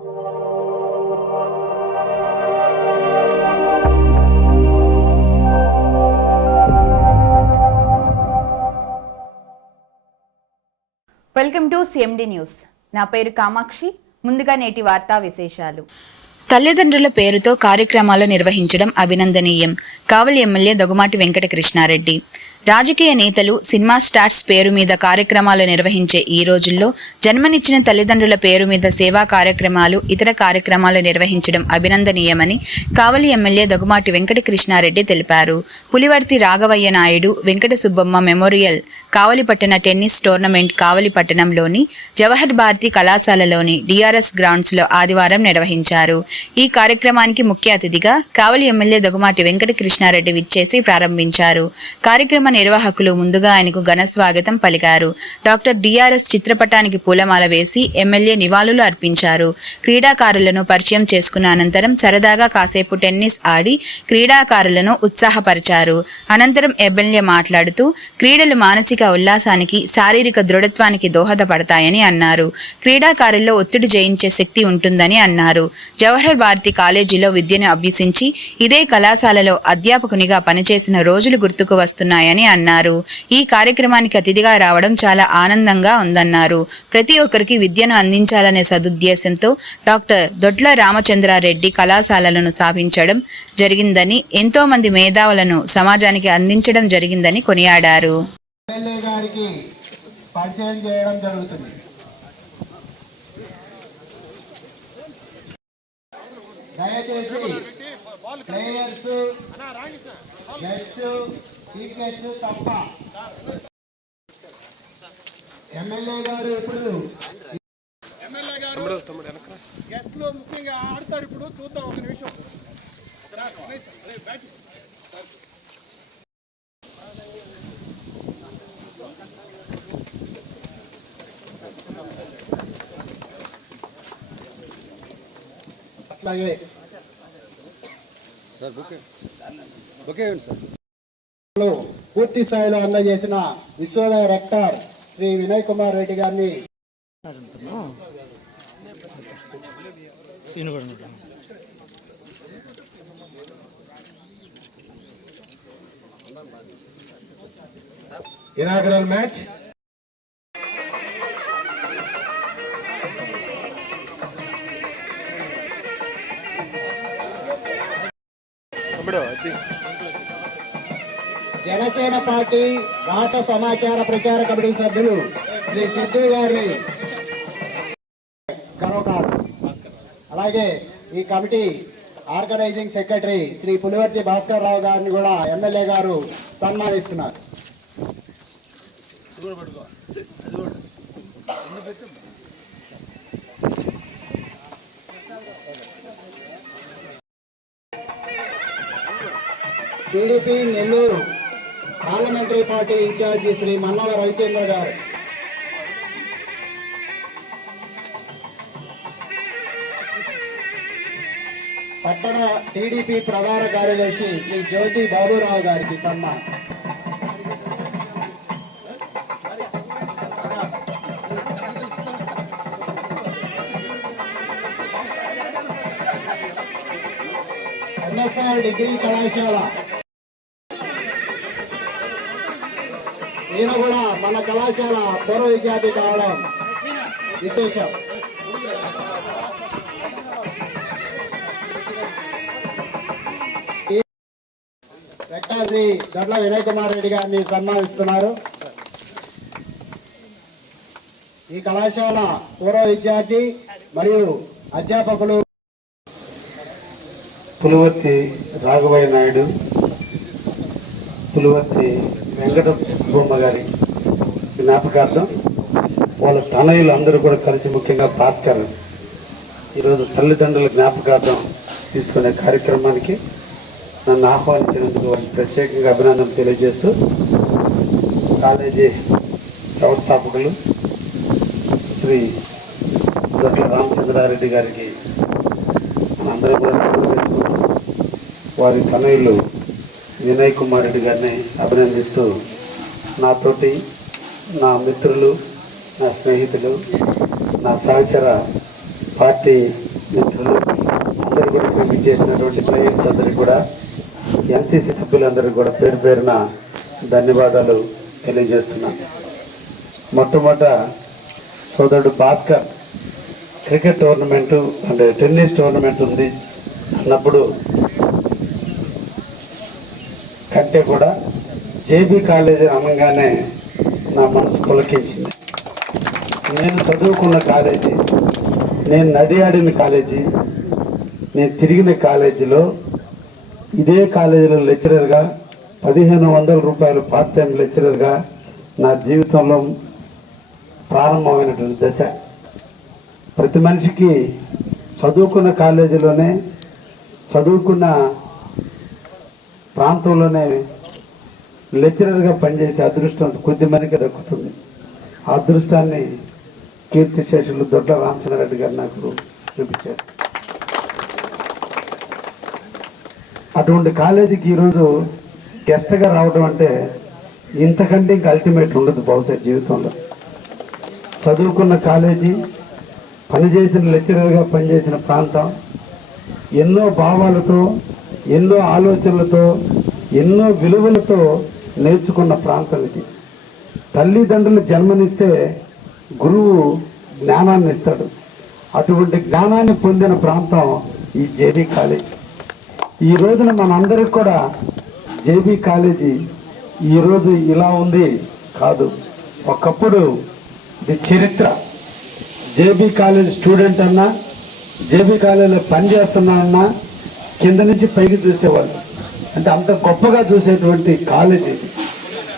Welcome to CMD news. నా పేరు కామాక్షి. ముందుగా నేటి వార్తా విశేషాలు. తల్లిదండ్రుల పేరుతో కార్యక్రమాలు నిర్వహించడం అభినందనీయం. కావలి ఎమ్మెల్యే దొగమాటి వెంకట కృష్ణారెడ్డి రాజకీయ నేతలు సినిమా స్టార్స్ పేరు మీద కార్యక్రమాలు నిర్వహించే ఈ రోజుల్లో జన్మనిచ్చిన తల్లిదండ్రుల పేరు మీద సేవా కార్యక్రమాలు ఇతర కార్యక్రమాలు నిర్వహించడం అభినందనీయమని కావలి ఎమ్మెల్యే దగుమాటి వెంకట కృష్ణారెడ్డి తెలిపారు. పులివర్తి రాఘవయ్య నాయుడు వెంకట సుబ్బమ్మ మెమోరియల్ కావలిపట్టణ టెన్నిస్ టోర్నమెంట్ కావలిపట్టణంలోని జవహర్ భారతి కళాశాలలోని డిఆర్ఎస్ గ్రౌండ్స్లో ఆదివారం నిర్వహించారు. ఈ కార్యక్రమానికి ముఖ్య అతిథిగా కావలి ఎమ్మెల్యే దగుమాటి వెంకట కృష్ణారెడ్డి విచ్చేసి ప్రారంభించారు. కార్యక్రమ నిర్వాహకులు ముందుగా ఆయనకు ఘన స్వాగతం పలికారు. డాక్టర్ డిఆర్ఎస్ చిత్రపటానికి పూలమాల వేసి ఎమ్మెల్యే నివాళులు అర్పించారు. క్రీడాకారులను పరిచయం చేసుకున్న అనంతరం సరదాగా కాసేపు టెన్నిస్ ఆడి క్రీడాకారులను ఉత్సాహపరిచారు. అనంతరం ఎమ్మెల్యే మాట్లాడుతూ క్రీడలు మానసిక ఉల్లాసానికి శారీరక దృఢత్వానికి దోహదపడతాయని అన్నారు. క్రీడాకారుల్లో ఒత్తిడి జయించే శక్తి ఉంటుందని అన్నారు. జవహర్ భారతి కాలేజీలో విద్యను అభ్యసించి ఇదే కళాశాలలో అధ్యాపకునిగా పనిచేసిన రోజులు గుర్తుకు వస్తున్నాయని అన్నారు. ఈ కార్యక్రమానికి అతిథిగా రావడం చాలా ఆనందంగా ఉందన్నారు. ప్రతి ఒక్కరికి విద్యను అందించాలనే సదుద్దేశంతో డాక్టర్ దొడ్ల రామచంద్రారెడ్డి కళాశాలలను స్థాపించడం జరిగిందని ఎంతో మంది మేధావులను సమాజానికి అందించడం జరిగిందని కొనియాడారు. దయచేసి గెస్ట్ తప్ప. ఎమ్మెల్యే గారు ఇప్పుడు ఎమ్మెల్యే గారు గెస్ట్లో ముఖ్యంగా ఆడతారు ఇప్పుడు. చూద్దాం ఒక నిమిషం. అట్లాగే సార్ బుకే బుకే సార్. పూర్తి స్థాయిలో అందజేసిన విశ్వోదయ రెక్టర్ శ్రీ వినయ్ కుమార్ రెడ్డి గారిని సీను ఇనాగరల్ మ్యాచ్ జనసేన పార్టీ రాష్ట్ర సమాచార ప్రచార కమిటీ సభ్యులు శ్రీ సిద్ధు గారి గర్వకారు అలాగే ఈ committee organizing secretary Shri Pulivarthi Bhaskar Rao గారిని కూడా ఎమ్మెల్యే గారు సన్మానిస్తున్నారు. TDP Nellore parliamentary party in charge Shri Mannala Ravichandra గారు. పట్టణ టీడీపీ ప్రధాన కార్యదర్శి శ్రీ జ్యోతి బాబురావు గారికి సన్మానం. ఎంఎస్ఆర్ డిగ్రీ కళాశాల. మన కళాశాల పూర్వ విద్యార్థి కావడం విశేషం. రెక్టాశ్రీ దొడ్ల వినయ్ కుమార్ రెడ్డి గారిని సన్మానిస్తున్నారు. ఈ కళాశాల పూర్వ విద్యార్థి మరియు అధ్యాపకులు పులివర్తి రాఘవయ్య నాయుడు పులివర్తి వెంకట బొమ్మ గారి జ్ఞాపకార్థం వాళ్ళ తనయులు అందరూ కూడా కలిసి ముఖ్యంగా భాస్కర్ ఈరోజు తల్లిదండ్రుల జ్ఞాపకార్థం తీసుకునే కార్యక్రమానికి నన్ను ఆహ్వానించినందుకు వారికి ప్రత్యేకంగా అభినందన తెలియజేస్తూ కాలేజీ వ్యవస్థాపకులు శ్రీ దొడ్ల రామచంద్రారెడ్డి గారికి అందరూ కూడా వారి తనయులు వినయ్ కుమార్ రెడ్డి గారిని అభినందిస్తూ నాతోటి నా మిత్రులు నా స్నేహితులు నా సహచర పార్టీ మిత్రులు అందరూ కూడా చేసినటువంటి ప్లేయర్స్ అందరికీ కూడా ఎన్సీసీ సభ్యులందరికీ కూడా పేరు పేరున ధన్యవాదాలు తెలియజేస్తున్నాను మొట్టమొదట సోదరుడు భాస్కర్ క్రికెట్ టోర్నమెంటు అంటే టెన్నిస్ టోర్నమెంట్ ఉంది అన్నప్పుడు కంటే కూడా జేబీ కాలేజీ అనగానే నా మనసు పులకించింది. నేను చదువుకున్న కాలేజీ నేను నది ఆడిన కాలేజీ నేను తిరిగిన కాలేజీలో ఇదే కాలేజీలో లెక్చరర్గా పదిహేను వందల రూపాయలు పార్ట్ టైం లెక్చరర్గా నా జీవితంలో ప్రారంభమైనటువంటి దశ. ప్రతి మనిషికి చదువుకున్న కాలేజీలోనే చదువుకున్న ప్రాంతంలోనే లెక్చరర్గా పనిచేసే అదృష్టం కొద్ది మందికి దక్కుతుంది. ఆ అదృష్టాన్ని కీర్తిశేషులు దొడ్ల రామచంద్రరెడ్డి గారు నాకు చూపించారు. అటువంటి కాలేజీకి ఈరోజు గెస్ట్గా రావడం అంటే ఇంతకంటే ఇంకా అల్టిమేట్ ఉండదు బహుశా జీవితంలో. చదువుకున్న కాలేజీ పనిచేసిన లెక్చరర్గా పనిచేసిన ప్రాంతం ఎన్నో భావాలతో ఎన్నో ఆలోచనలతో ఎన్నో విలువలతో నేర్చుకున్న ప్రాంతం ఇది. తల్లిదండ్రులు జన్మనిస్తే గురువు జ్ఞానాన్ని ఇస్తాడు. అటువంటి జ్ఞానాన్ని పొందిన ప్రాంతం ఈ జేబీ కాలేజ్. ఈ రోజున మనందరికి కూడా జేబీ కాలేజీ ఈరోజు ఇలా ఉంది కాదు. ఒకప్పుడు ఇది చరిత్ర. జేబీ కాలేజ్ స్టూడెంట్ అన్నా జేబీ కాలేజీలో పనిచేస్తున్నా అన్నా కింద నుంచి పైకి చూసేవాళ్ళు. అంటే అంత గొప్పగా చూసేటువంటి కాలేజీ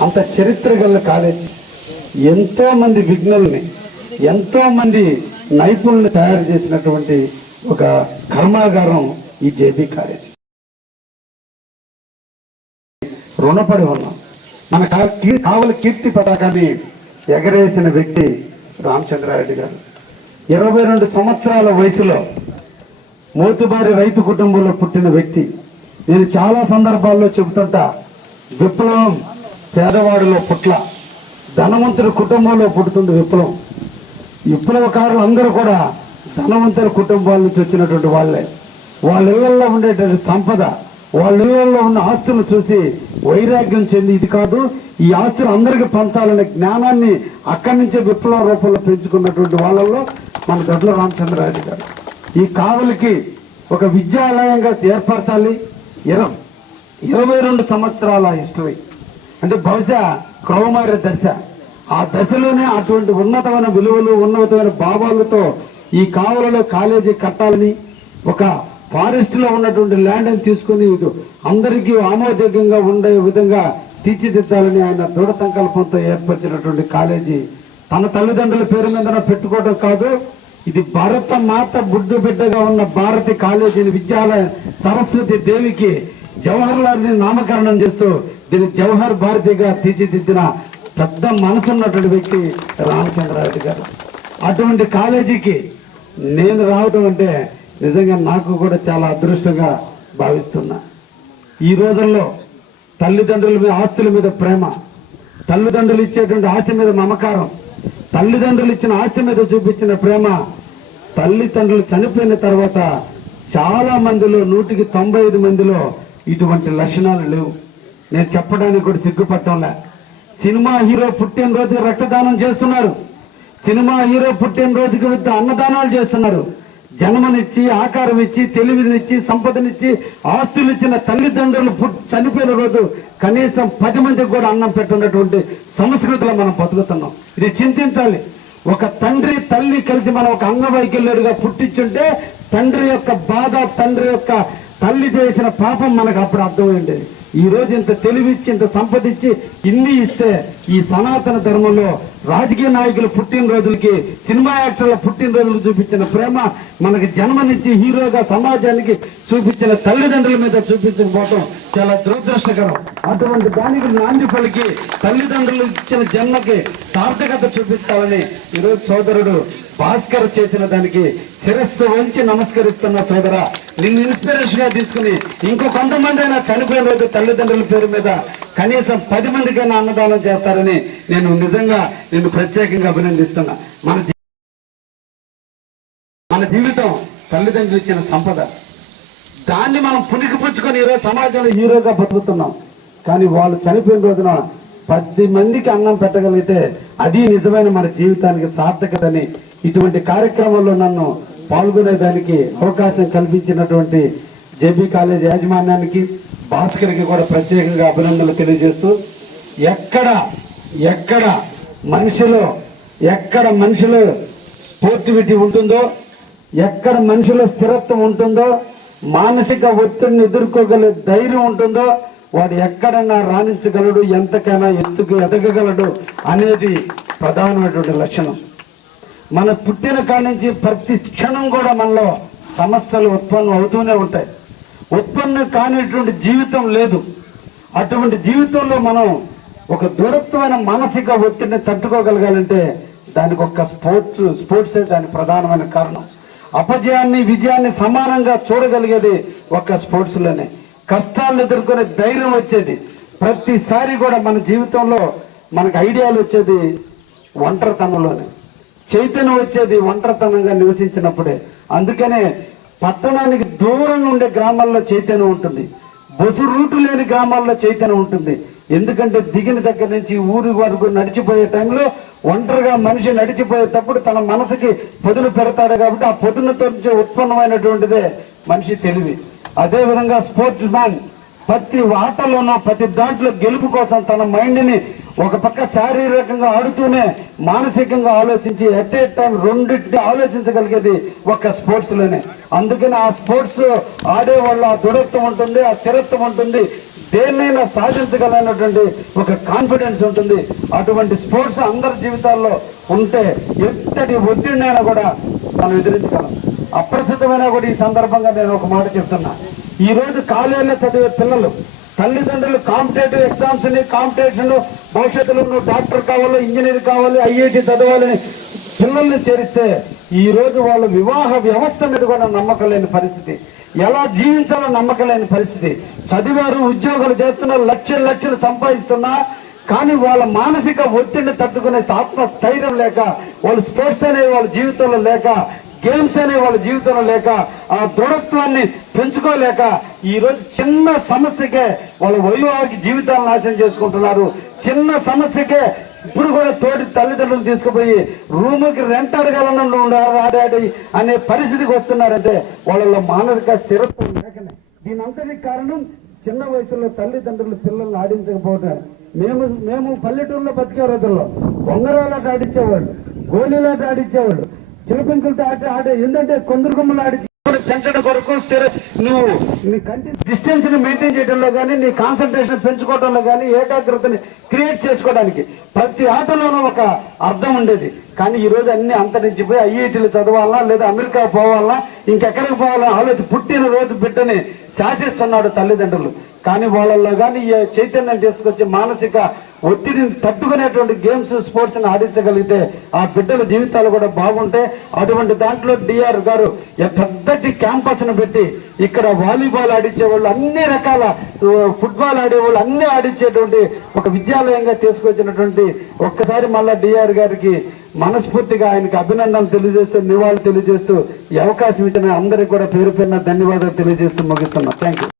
అంత చరిత్ర గల కాలేజీ. ఎంతోమంది విఘ్నుల్ని ఎంతోమంది నైపుణుల్ని తయారు చేసినటువంటి ఒక కర్మాగారం ఈ జేబీ కాలేజీ. రుణపడి ఉన్నాం. మన కా- కావలి కీర్తి పతాకాన్ని ఎగరేసిన వ్యక్తి రామచంద్రారెడ్డి గారు. ఇరవై రెండు సంవత్సరాల వయసులో మోతుబారి రైతు కుటుంబంలో పుట్టిన వ్యక్తి నేను చాలా సందర్భాల్లో చెబుతుంటా విప్లవం పేదవాడిలో పుట్ల ధనవంతుడి కుటుంబంలో పుడుతుంది విప్లవం. విప్లవకారులు అందరూ కూడా ధనవంతుల కుటుంబాల నుంచి వచ్చినటువంటి వాళ్ళే. వాళ్ళ ఇళ్ళలో ఉండేటువంటి సంపద వాళ్ళ ఇళ్ళలో ఉన్న ఆస్తులు చూసి వైరాగ్యం చెంది ఇది కాదు ఈ ఆస్తులు అందరికీ పంచాలనే జ్ఞానాన్ని అక్కడి నుంచే విప్లవ రూపంలో పెంచుకున్నటువంటి వాళ్ళల్లో మన గడ్ల రామచంద్రారెడ్డి గారు. ఈ కావలికి ఒక విద్యాలయంగా ఏర్పరచాలి. ఇరవై ఇరవై రెండు సంవత్సరాల హిస్టరీ. అంటే బహుశా క్రౌమార్య దశ. ఆ దశలోనే అటువంటి ఉన్నతమైన విలువలు ఉన్నతమైన భావాలతో ఈ కావలలో కాలేజీ కట్టాలని ఒక ఫారెస్ట్లో ఉన్నటువంటి ల్యాండ్ని తీసుకుని అందరికీ ఆమోదయోగ్యంగా ఉండే విధంగా తీర్చిదిద్దాలని ఆయన దృఢ సంకల్పంతో ఏర్పరిచినటువంటి కాలేజీ. తన తల్లిదండ్రుల పేరు మీద పెట్టుకోవడం కాదు ఇది భారత మాత బుడ్డు బిడ్డగా ఉన్న భారతి కాలేజీని విద్యాలయ సరస్వతి దేవికి జవహర్లాల్ని నామకరణం చేస్తూ దీన్ని జవహర్ భారతిగా తీర్చిదిద్దిన పెద్ద మనసున్నటువంటి వ్యక్తి రామచంద్రారెడ్డి గారు. అటువంటి కాలేజీకి నేను రావడం అంటే నిజంగా నాకు కూడా చాలా అదృష్టంగా భావిస్తున్నా. ఈ రోజుల్లో తల్లిదండ్రుల మీద ఆస్తుల మీద ప్రేమ తల్లిదండ్రులు ఇచ్చేటువంటి ఆస్తి మీద మమకారం తల్లిదండ్రులు ఇచ్చిన ఆస్తి మీద చూపించిన ప్రేమ తల్లిదండ్రులు చనిపోయిన తర్వాత చాలా మందిలో నూటికి తొంభై ఐదు మందిలో ఇటువంటి లక్షణాలు లేవు. నేను చెప్పడానికి కూడా సిగ్గుపట్టంలే సినిమా హీరో పుట్టినరోజు రక్తదానం చేస్తున్నారు. సినిమా హీరో పుట్టినరోజుకి విద్ద అన్నదానాలు చేస్తున్నారు. జన్మనిచ్చి ఆకారం ఇచ్చి తెలివినిచ్చి సంపదనిచ్చి ఆస్తులు ఇచ్చిన తల్లిదండ్రులు చనిపోయిన రోజు కనీసం పది మందికి కూడా అన్నం పెట్టున్నటువంటి సంస్కృతిలో మనం బతుకుతున్నాం. ఇది చింతించాలి. ఒక తండ్రి తల్లి కలిసి మనం ఒక అంగవైకల్యుడిగా పుట్టించుంటే తండ్రి యొక్క బాధ తండ్రి యొక్క తల్లి చేసిన పాపం మనకు అప్పుడు అర్థమైండేది రోజు ఇంత తెలివిచ్చి ఇంత సంపదిచ్చి ఇన్ని ఇస్తే ఈ సనాతన ధర్మంలో రాజకీయ నాయకులు పుట్టినరోజులకి సినిమా యాక్టర్ల పుట్టినరోజులకు చూపించిన ప్రేమ మనకి జన్మనిచ్చి హీరోగా సమాజానికి చూపించిన తల్లిదండ్రుల మీద చూపించకపోవటం చాలా దురదృష్టకరం. అటువంటి దానికి నాంది పలికి తల్లిదండ్రులు ఇచ్చిన జన్మకి సార్థకత చూపించాలని ఈరోజు సోదరుడు భాస్కర్ చేసిన దానికి శిరస్సు వంచి నమస్కరిస్తున్న సోదర నిన్ను ఇన్స్పిరేషన్గా తీసుకుని ఇంకో కొంతమంది అయినా చనిపోయిన రోజు తల్లిదండ్రుల పేరు మీద కనీసం పది మందికైనా అన్నదానం చేస్తారని నేను నిజంగా నిన్ను ప్రత్యేకంగా అభినందిస్తున్నా. మన మన జీవితం తల్లిదండ్రులు ఇచ్చిన సంపద. దాన్ని మనం పుణికిపుచ్చుకొని ఈరోజు సమాజంలో హీరోగా బతుకుతున్నాం. కానీ వాళ్ళు చనిపోయిన రోజున పది మందికి అన్నం పెట్టగలిగితే అది నిజమైన మన జీవితానికి సార్థకతని ఇటువంటి కార్యక్రమంలో నన్ను పాల్గొనేదానికి అవకాశం కల్పించినటువంటి జేబీ కాలేజ్ యాజమాన్యానికి భాస్కర్కి కూడా ప్రత్యేకంగా అభినందనలు తెలియజేస్తూ ఎక్కడ ఎక్కడ మనిషిలో ఎక్కడ మనిషిలో స్పోర్టివిటీ ఉంటుందో ఎక్కడ మనిషిలో స్థిరత్వం ఉంటుందో మానసిక ఒత్తిడిని ఎదుర్కోగల ధైర్యం ఉంటుందో వాడు ఎక్కడన్నా రాణించగలడు ఎంతకైనా ఎత్తుకు ఎదగగలడు అనేది ప్రధానమైనటువంటి లక్షణం. మన పుట్టిన కాడి నుంచి ప్రతి క్షణం కూడా మనలో సమస్యలు ఉత్పన్నం అవుతూనే ఉంటాయి. ఉత్పన్నం కానిటువంటి జీవితం లేదు. అటువంటి జీవితంలో మనం ఒక దృఢత్వమైన మానసిక ఒత్తిడిని తట్టుకోగలగాలంటే దానికి ఒక స్పోర్ట్స్ స్పోర్ట్సే దాని ప్రధానమైన కారణం. అపజయాన్ని విజయాన్ని సమానంగా చూడగలిగేది ఒక స్పోర్ట్స్లోనే. కష్టాలను ఎదుర్కొనే ధైర్యం వచ్చేది. ప్రతిసారి కూడా మన జీవితంలో మనకు ఐడియాలు వచ్చేది ఒంటరితనంలోనే. చైతన్యం వచ్చేది ఒంటరితనంగా నివసించినప్పుడే. అందుకనే పట్టణానికి దూరంగా ఉండే గ్రామాల్లో చైతన్యం ఉంటుంది. బస్సు రూటు లేని గ్రామాల్లో చైతన్యం ఉంటుంది. ఎందుకంటే దిగిన దగ్గర నుంచి ఊరి వరకు నడిచిపోయే టైంలో ఒంటరిగా మనిషి నడిచిపోయేటప్పుడు తన మనసుకి పొదును పెడతాడు కాబట్టి ఆ పొదునతో ఉత్పన్నమైనటువంటిదే మనిషి తెలివి. అదేవిధంగా స్పోర్ట్స్ మ్యాన్ ప్రతి ఆటలోనూ ప్రతి దాంట్లో గెలుపు కోసం తన మైండ్ని ఒక పక్క శారీరకంగా ఆడుతూనే మానసికంగా ఆలోచించి ఎట్ ఏ టైం రెండింటిని ఆలోచించగలిగేది ఒక స్పోర్ట్స్లోనే. అందుకని ఆ స్పోర్ట్స్ ఆడేవాళ్ళు ఆ దృఢత్వం ఉంటుంది ఆ స్థిరత్వం ఉంటుంది దేన్నైనా సాధించగలనటువంటి ఒక కాన్ఫిడెన్స్ ఉంటుంది. అటువంటి స్పోర్ట్స్ అందరి జీవితాల్లో ఉంటే ఎంతటి ఒత్తిడినైనా కూడా మనం ఎదిరించగలం. అప్రసిద్ధమైన కూడా ఈ సందర్భంగా నేను ఒక మాట చెప్తున్నా. ఈ రోజు కాలేజీలో చదివే పిల్లలు తల్లిదండ్రులు కాంపిటేటివ్ ఎగ్జామ్స్ని కాంపిటీషన్ భవిష్యత్తులో నువ్వు డాక్టర్ కావాలి ఇంజనీర్ కావాలి ఐఐటి చదవాలని పిల్లల్ని చేరిస్తే ఈ రోజు వాళ్ళ వివాహ వ్యవస్థ మీద కూడా నమ్మకం లేని పరిస్థితి. ఎలా జీవించాలో నమ్మకం లేని పరిస్థితి. చదివారు ఉద్యోగాలు చేస్తున్నారు లక్షలు లక్షలు సంపాదిస్తున్నా కానీ వాళ్ళ మానసిక ఒత్తిడిని తట్టుకునే ఆత్మస్థైర్యం లేక వాళ్ళు స్పోర్ట్స్ అనే వాళ్ళ జీవితంలో లేక గేమ్స్ అనే వాళ్ళ జీవితంలో లేక ఆ దృఢత్వాన్ని పెంచుకోలేక ఈరోజు చిన్న సమస్యకే వాళ్ళ వైవాహిక జీవితాలను నాశనం చేసుకుంటున్నారు. చిన్న సమస్యకే ఇప్పుడు కూడా తోటి తల్లిదండ్రులు తీసుకుపోయి రూముకి రెంట్ అడగాలని ఆడాడి అనే పరిస్థితికి వస్తున్నారంటే వాళ్ళలో మానసిక స్థిరత్వం లేకనే. దీని అంతటికి కారణం చిన్న వయసులో తల్లిదండ్రులు పిల్లల్ని ఆడించకపోవటం. మేము మేము పల్లెటూరులో బతికే రోజుల్లో బొంగరాలాట ఆడించేవాళ్ళు గోళీలాట ఆడించేవాళ్ళు చిరుపింకులతో ఆట ఆడే ఏంటంటే కొందరు గుమ్మలు ఆడి పెంచడం కొరకు స్థిర- నువ్వు నీ కంటి డిస్టెన్స్ని మెయింటైన్ చేయడంలో కానీ నీ కాన్సన్ట్రేషన్ పెంచుకోవడంలో కానీ ఏకాగ్రతని క్రియేట్ చేసుకోవడానికి ప్రతి ఆటలోనూ ఒక అర్థం ఉండేది. కానీ ఈ రోజు అన్ని అంతరించిపోయి ఐఐటీలు చదవాలన్నా లేదా అమెరికా పోవాలన్నా ఇంకెక్కడికి పోవాలన్నా ఆలోచన పుట్టిన రోజు బిడ్డని శాసిస్తున్నాడు తల్లిదండ్రులు. కానీ వాళ్ళల్లో కానీ ఈ చైతన్యం తీసుకొచ్చి మానసిక ఒత్తిడిని తట్టుకునేటువంటి గేమ్స్ స్పోర్ట్స్ని ఆడించగలిగితే ఆ బిడ్డల జీవితాలు కూడా బాగుంటాయి అటువంటి దాంట్లో డిఆర్ గారు పెద్దటి క్యాంపస్ను పెట్టి ఇక్కడ వాలీబాల్ ఆడించే వాళ్ళు అన్ని రకాల ఫుట్బాల్ ఆడేవాళ్ళు అన్ని ఆడించేటువంటి ఒక విద్యాలయంగా తీసుకొచ్చినటువంటి ఒక్కసారి మళ్ళా డిఆర్ గారికి మనస్ఫూర్తిగా ఆయనకి అభినందనలు తెలియజేస్తూ నివాళులు తెలియజేస్తూ ఈ అవకాశం ఇచ్చిన అందరికి కూడా పేరు పేరున ధన్యవాదాలు తెలియజేస్తూ ముగిస్తున్నా. Thank you